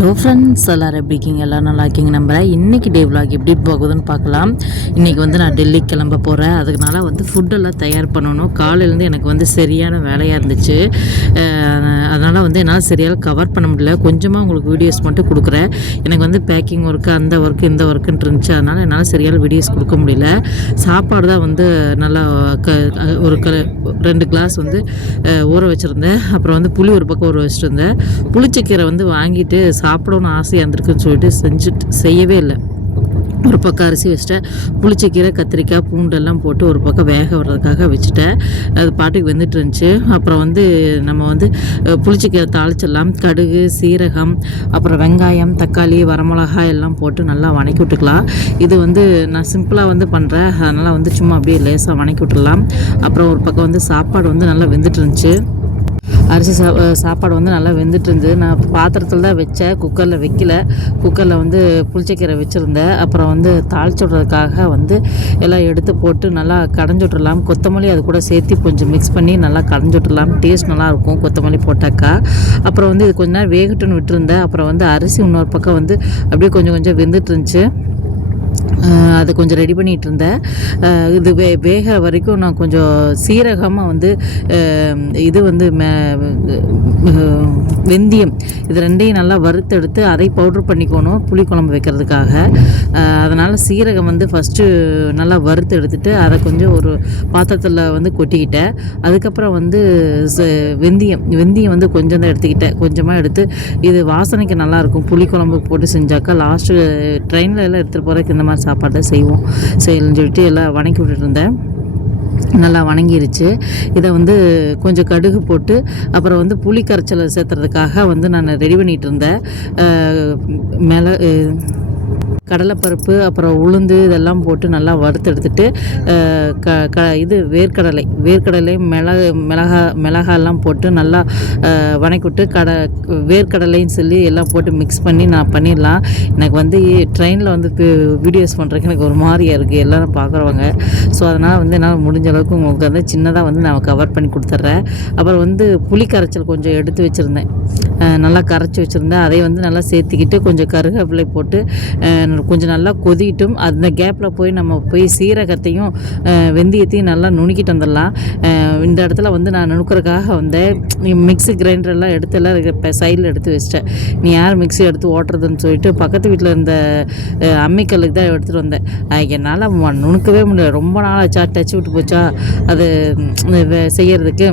Hello friends எல்லோரும் எப்படி இருக்கீங்க? எல்லோரும் நல்லா இருக்கீங்க நம்புறேன். இன்றைக்கி டே விலாக் எப்படி போகுதுன்னு பார்க்கலாம். இன்றைக்கி வந்து நான் டெல்லி கிளம்ப போகிறேன் அதுக்குனால வந்து ஃபுட்டெல்லாம் தயார் பண்ணணும். காலையிலேருந்து எனக்கு வந்து சரியான வேலையாக இருந்துச்சு. அதனால் வந்து என்னால் சரியாக கவர் பண்ண முடியல. கொஞ்சமாக உங்களுக்கு வீடியோஸ் மட்டும் கொடுக்குறேன். எனக்கு வந்து பேக்கிங் ஒர்க்கு அந்த ஒர்க்கு இந்த ஒர்க்குன்ட்டு இருந்துச்சு. அதனால் என்னால் சரியாக வீடியோஸ் கொடுக்க முடியல. சாப்பாடு தான் வந்து நல்லா க ஒரு க ரெண்டு கிளாஸ் வந்து ஊற வச்சுருந்தேன். அப்புறம் வந்து புளி ஒரு பக்கம் ஊற வச்சுருந்தேன். புளிச்சக்கீரை வந்து வாங்கிட்டு சாப்பிடணும்னு ஆசையாக இருந்திருக்குன்னு சொல்லிட்டு செஞ்சுட்டு செய்யவே இல்லை. ஒரு பக்கம் அரிசி வச்சுட்டேன். புளிச்சக்கீரை கத்திரிக்காய் பூண்டெல்லாம் போட்டு ஒரு பக்கம் வேக வர்றதுக்காக வச்சுட்டேன். அது பாட்டுக்கு வெந்துட்டு இருந்துச்சு. அப்புறம் வந்து நம்ம வந்து புளிச்சக்கீரை தாளிச்சிடலாம். கடுகு சீரகம் அப்புறம் வெங்காயம் தக்காளி வரமிளகாய் எல்லாம் போட்டு நல்லா வணக்கி விட்டுக்கலாம். இது வந்து நான் சிம்பிளாக வந்து பண்ணுறேன் அதனால் வந்து சும்மா அப்படியே லேசாக வணக்கி விட்டுடலாம். அப்புறம் ஒரு பக்கம் வந்து சாப்பாடு வந்து நல்லா வெந்துட்டு இருந்துச்சு. அரிசி சா சாப்பாடு வந்து நல்லா வெந்துட்டு இருந்தது நான் பாத்திரத்தில் தான் வச்சேன். குக்கரில் வைக்கல. குக்கரில் வந்து புளிச்சக்கீரை வச்சுருந்தேன். அப்புறம் வந்து தாளிச்சு விட்றதுக்காக வந்து எல்லாம் எடுத்து போட்டு நல்லா கடைஞ்சி விட்டுறலாம். கொத்தமல்லி அது கூட சேர்த்து கொஞ்சம் மிக்ஸ் பண்ணி நல்லா கடைஞ்சி விட்டுறலாம். டேஸ்ட் நல்லாயிருக்கும் கொத்தமல்லி போட்டாக்கா. அப்புறம் வந்து இது கொஞ்ச நேரம் வேகட்டுன்னு விட்டுருந்தேன். அப்புறம் வந்து அரிசி இன்னொரு பக்கம் வந்து அப்படியே கொஞ்சம் கொஞ்சம் வெந்துட்டு இருந்துச்சு அதை கொஞ்சம் ரெடி பண்ணிகிட்டு இருந்தேன் இது வே வேகிற வரைக்கும் நான் கொஞ்சம் சீரகமாக வந்து இது வந்து மே வெந்தயம் இது ரெண்டையும் நல்லா வறுத்தெடுத்து அதை பவுட்ரு பண்ணிக்கணும் புளிக்குழம்பு வைக்கிறதுக்காக. அதனால் சீரகம் வந்து ஃபஸ்ட்டு நல்லா வறுத்து எடுத்துட்டு அதை கொஞ்சம் ஒரு பாத்திரத்தில் வந்து கொட்டிக்கிட்டேன். அதுக்கப்புறம் வந்து ச- வெந்தயம் வெந்தயம் வந்து கொஞ்சம் தான் எடுத்துக்கிட்டேன். கொஞ்சமாக எடுத்து இது வாசனைக்கு நல்லாயிருக்கும் புளிக்குழம்பு போட்டு செஞ்சாக்கா லாஸ்ட்டு ட்ரெயினில் எல்லாம் எடுத்துகிட்டு போகிறதுக்கு அந்த மாதிரி சாப்பாடு தான் செய்வோம். செய்யலன்னு சொல்லிட்டு எல்லாம் வணக்கி விட்டுட்டு இருந்தேன் நல்லா வணங்கிருச்சு. இதை வந்து கொஞ்சம் கடுகு போட்டு அப்புறம் வந்து புளி கரைச்சலை சேர்த்துறதுக்காக வந்து நான் ரெடி பண்ணிகிட்டு இருந்தேன். மிள கடலைப்பருப்பு அப்புறம் உளுந்து இதெல்லாம் போட்டு நல்லா வறுத்து எடுத்துட்டு க க இது வேர்க்கடலை வேர்க்கடலை மிளகு மிளகா மிளகாலாம் போட்டு நல்லா அஹ் வணக்கிவிட்டு கடை வேர்க்கடலைன்னு சொல்லி எல்லாம் போட்டு மிக்ஸ் பண்ணி நான் பண்ணிடலாம். எனக்கு வந்து ட்ரெயினில் வந்து வீடியோஸ் பண்ணுறதுக்கு எனக்கு ஒரு மாதிரியாக இருக்குது எல்லோரும் பார்க்குறவங்க. ஸோ அதனால் வந்து என்னால் முடிஞ்ச அளவுக்கு உங்களுக்கு வந்து சின்னதாக வந்து நான் கவர் பண்ணி கொடுத்துட்றேன். அப்புறம் வந்து புளி கரைச்சல் கொஞ்சம் எடுத்து வச்சுருந்தேன். நல்லா கரைச்சி வச்சுருந்தேன். அதை வந்து நல்லா சேர்த்துக்கிட்டு கொஞ்சம் கருவேப்பிலை போட்டு கொஞ்சம் நல்லா கொதிட்டும். அந்த கேப்பில் போய் நம்ம போய் சீரகத்தையும் வெந்தயத்தையும் நல்லா நுணுக்கிட்டு வந்துடலாம். இந்த இடத்துல வந்து நான் நுணுக்கிறதுக்காக வந்தேன் மிக்ஸி கிரைண்டர்லாம் எடுத்து எல்லாம் இப்போ சைடில் எடுத்து வச்சிட்டேன். நீ யார் மிக்ஸி எடுத்து ஓட்டுறதுன்னு சொல்லிட்டு பக்கத்து வீட்டில் இருந்த அம்மிக்கலுக்கு அம்மிக்கல்லுக்கு தான் எடுத்துகிட்டு வந்தேன். என்னால் நுணுக்கவே முடியல. ரொம்ப நாள் ஆச்சா டச் விட்டு போச்சா? அது செய்கிறதுக்கு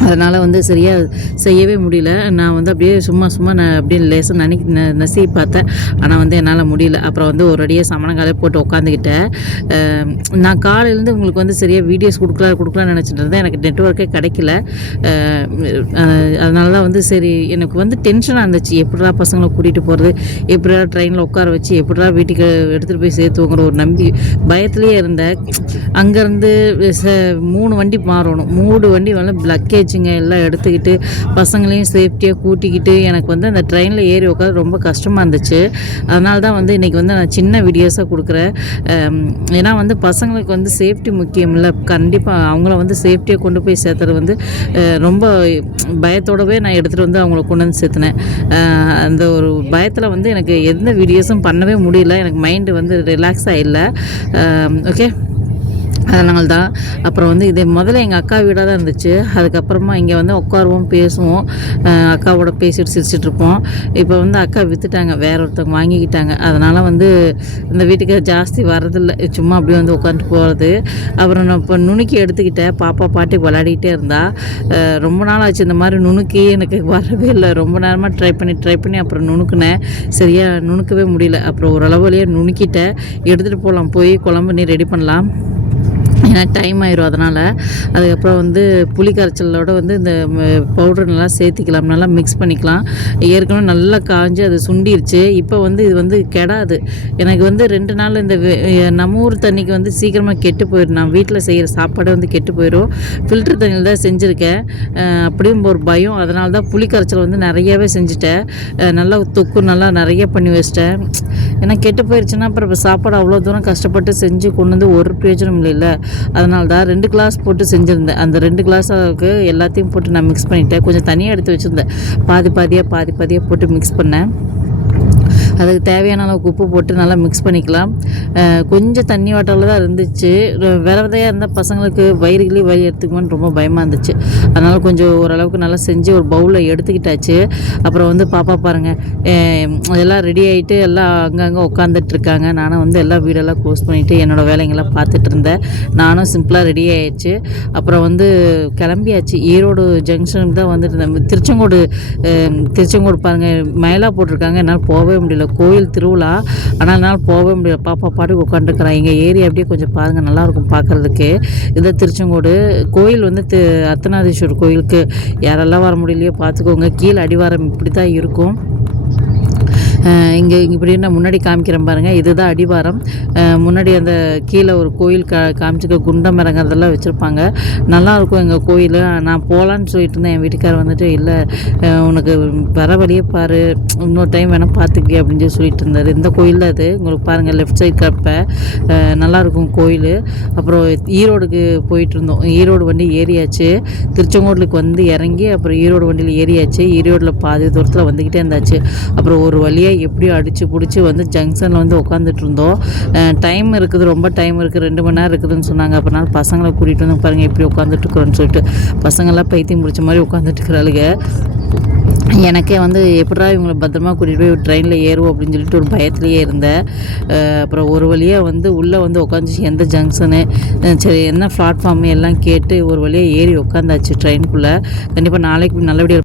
அதனால் வந்து சரியாக செய்யவே முடியல. நான் வந்து அப்படியே சும்மா சும்மா நான் அப்படியே லேசாக நனி ந- நசி பார்த்தேன். ஆனால் வந்து என்னால் முடியல. அப்புறம் வந்து ஒரு அடியாக சமணங்காலே போட்டு உட்காந்துக்கிட்டேன் நான் காலையிலேருந்து உங்களுக்கு வந்து சரியாக வீடியோஸ் கொடுக்கலாம் கொடுக்கலாம்னு நினச்சிட்டு இருந்தேன். எனக்கு நெட்ஒர்க்கே கிடைக்கல. அதனால தான் வந்து சரி எனக்கு வந்து டென்ஷனாக இருந்துச்சு. எப்படிடா பசங்களை கூட்டிகிட்டு போகிறது எப்படிடா ட்ரெயினில் உட்கார வச்சு எப்படிடா வீட்டுக்கு எடுத்துகிட்டு போய் சேர்த்துவோங்கிற ஒரு நம்பி பயத்துலேயே இருந்தேன். அங்கேருந்து மூணு வண்டி மாறணும். மூணு வண்டி வந்து லக்கேஜுங்க எல்லாம் எடுத்துக்கிட்டு பசங்களையும் சேஃப்டியாக கூட்டிக்கிட்டு எனக்கு வந்து அந்த ட்ரெயினில் ஏறி உட்காந்து ரொம்ப கஷ்டமாக இருந்துச்சு. அதனால தான் வந்து இன்றைக்கி வந்து நான் சின்ன வீடியோஸாக கொடுக்குறேன். ஏன்னா வந்து பசங்களுக்கு வந்து சேஃப்டி முக்கியம் இல்லை. கண்டிப்பாக அவங்கள வந்து சேஃப்டியாக கொண்டு போய் சேர்த்துறது வந்து ரொம்ப பயத்தோடவே நான் எடுத்துகிட்டு வந்து அவங்கள கொண்டு வந்து சேர்த்துனேன். அந்த ஒரு பயத்தில் வந்து எனக்கு எந்த வீடியோஸும் பண்ணவே முடியல. எனக்கு மைண்டு வந்து ரிலாக்ஸாக இல்லை. ஓகே அதனால தான் அப்புறம் வந்து இது முதல்ல எங்கள் அக்கா வீடாக தான் இருந்துச்சு. அதுக்கப்புறமா இங்கே வந்து உட்காருவோம் பேசுவோம். அக்காவோட பேசிட்டு சிரிச்சிட்டு இருப்போம் இப்போ வந்து அக்கா விற்றுட்டாங்க வேற ஒருத்தவங்க வாங்கிக்கிட்டாங்க. அதனால் வந்து இந்த வீட்டுக்கு ஜாஸ்தி வரதில்லை சும்மா அப்படியே வந்து உட்காந்துட்டு போகிறது அப்புறம் நான் இப்போ நுணுக்கி எடுத்துக்கிட்டேன். பாப்பா பாட்டி விளையாடிக்கிட்டே இருந்தா. ரொம்ப நாள் ஆச்சு இந்த மாதிரி நுணுக்கி எனக்கு வரவே இல்லை. ரொம்ப நேரமாக ட்ரை பண்ணி ட்ரை பண்ணி அப்புறம் நுணுக்குனேன். சரியாக நுணுக்கவே முடியல. அப்புறம் ஓரளவுலேயே நுணுக்கிட்டேன். எடுத்துகிட்டு போகலாம் போய் குழம்பு நீ ரெடி பண்ணலாம். ஏன்னா டைம் ஆயிரும். அதனால் அதுக்கப்புறம் வந்து புளி கரைச்சலோட வந்து இந்த பவுடர் நல்லா சேர்த்திக்கலாம். நல்லா மிக்ஸ் பண்ணிக்கலாம். ஏற்கனவே நல்லா காஞ்சு அது சுண்டிருச்சு. இப்போ வந்து இது வந்து கெடாது. எனக்கு வந்து ரெண்டு நாள் இந்த வெ- நம்ம ஊர் தண்ணிக்கு வந்து சீக்கிரமாக கெட்டு போயிடும் நான் வீட்டில் செய்கிற சாப்பாடே வந்து கெட்டு போயிடும் ஃபில்டர் தண்ணியில் தான் செஞ்சுருக்கேன். அப்படியும் ஒரு பயம். அதனால தான் புளி கரைச்சல் வந்து நிறையவே செஞ்சுட்டேன். நல்லா தொக்கு நல்லா நிறைய பண்ணி வச்சிட்டேன். ஏன்னா கெட்டு போயிடுச்சுன்னா அப்புறம் இப்போ சாப்பாடு அவ்வளோ தூரம் கஷ்டப்பட்டு செஞ்சு கொண்டு வந்து ஒரு பிரயோஜனம் இல்லைல்ல. அதனால தான் ரெண்டு கிளாஸ் போட்டு செஞ்சுருந்தேன். அந்த ரெண்டு கிளாஸுக்கு எல்லாத்தையும் போட்டு நான் மிக்ஸ் பண்ணிட்டேன். கொஞ்சம் தனியாக எடுத்து வச்சுருந்தேன். பாதி பாதியாக பாதி பாதியாக போட்டு மிக்ஸ் பண்ணேன். அதுக்கு தேவையான அளவுக்கு உப்பு போட்டு நல்லா மிக்ஸ் பண்ணிக்கலாம். கொஞ்சம் தண்ணி வாட்டரில் தான் இருந்துச்சு. ர- விதையாக இருந்தால் பசங்களுக்கு வயிறுகளே வயிறு எடுத்துக்குமான்னு ரொம்ப பயமாக இருந்துச்சு. அதனால் கொஞ்சம் ஓரளவுக்கு நல்லா செஞ்சு ஒரு பவுலில் எடுத்துக்கிட்டாச்சு. அப்புறம் வந்து பாப்பா பாருங்கள் எல்லாம் ரெடி ஆகிட்டு எல்லாம் அங்கங்கே உட்காந்துட்ருக்காங்க நானும் வந்து எல்லா வீடெல்லாம் க்ளோஸ் பண்ணிவிட்டு என்னோடய வேலைங்கெல்லாம் பார்த்துட்டு இருந்தேன். நானும் சிம்பிளாக ரெடி ஆயிடுச்சு. அப்புறம் வந்து கிளம்பியாச்சு. ஈரோடு ஜங்ஷனுக்கு தான் வந்துட்டு இருந்தேன். திருச்செங்கோடு திருச்செங்கோடு பாருங்கள் மயிலாக போட்டிருக்காங்க என்னால் போகவே முடியல. கோயில் திருவிழா. ஆனால் என்னால் போகவே முடியாது பாப்பா பாட்டுக்கு உட்காந்துருக்குறான் எங்கள் ஏரியா அப்படியே கொஞ்சம் பாருங்கள் நல்லாயிருக்கும் பார்க்குறதுக்கு. இது திருச்செங்கோடு கோயில் வந்து தி அர்த்தநாதீஸ்வரர் கோயிலுக்கு. யாரெல்லாம் வர முடியலையோ பார்த்துக்கோங்க. கீழே அடிவாரம் இப்படி தான் இருக்கும். இங்கே இப்படி நான் முன்னாடி காமிக்கிறேன் பாருங்கள் இதுதான் அடிவாரம். முன்னாடி அந்த கீழே ஒரு கோயில் கா காமிச்சிக்க குண்டம் இறங்குறதெல்லாம் வச்சுருப்பாங்க. நல்லாயிருக்கும் எங்கள் கோயில். நான் போகலான்னு சொல்லிட்டு இருந்தேன். என் வீட்டுக்காரர் வந்துட்டு இல்லை உனக்கு வர வழியே பாரு. இன்னொரு டைம் வேணால் பார்த்துக்கி அப்படின்னு சொல்லி சொல்லிட்டு இருந்தார். இந்த கோயில் தான் அது. உங்களுக்கு பாருங்கள் லெஃப்ட் சைட் கப்ப நல்லாயிருக்கும் கோயில். அப்புறம் ஈரோடுக்கு போயிட்டு இருந்தோம். ஈரோடு வண்டி ஏறியாச்சு. திருச்செங்கோடுக்கு வந்து இறங்கி அப்புறம் ஈரோடு வண்டியில் ஏறியாச்சு. ஈரோடில் பாதி தூரத்தில் வந்துக்கிட்டே இருந்தாச்சு. அப்புறம் ஒரு வழியாக எப்படியோ அடித்து பிடிச்சி வந்து ஜங்ஷனில் வந்து உட்காந்துட்டு இருந்தோம். டைம் இருக்குது ரொம்ப டைம் இருக்குது ரெண்டு மணி நேரம் இருக்குதுன்னு சொன்னாங்க. அப்படினால பசங்களை கூட்டிகிட்டு வந்து பாருங்கள் எப்படி உட்காந்துட்டுருக்குறோன்னு சொல்லிட்டு. பசங்கள்லாம் பைத்தியம் பிடிச்ச மாதிரி உட்காந்துட்டு எனக்கே வந்து எப்படா இவங்களை பத்திரமா கூட்டிகிட்டு போய் ட்ரெயினில் ஏறுவோம் அப்படின்னு சொல்லிட்டு ஒரு பயத்துலேயே இருந்தேன். அப்புறம் ஒரு வழியாக வந்து உள்ளே வந்து உட்காந்துச்சு எந்த ஜங்ஷனு சரி என்ன பிளாட்ஃபார்ம் எல்லாம் கேட்டு ஒரு வழியாக ஏறி உட்காந்தாச்சு ட்ரெயினுக்குள்ளே கண்டிப்பாக நாளைக்கு நல்லபடியாக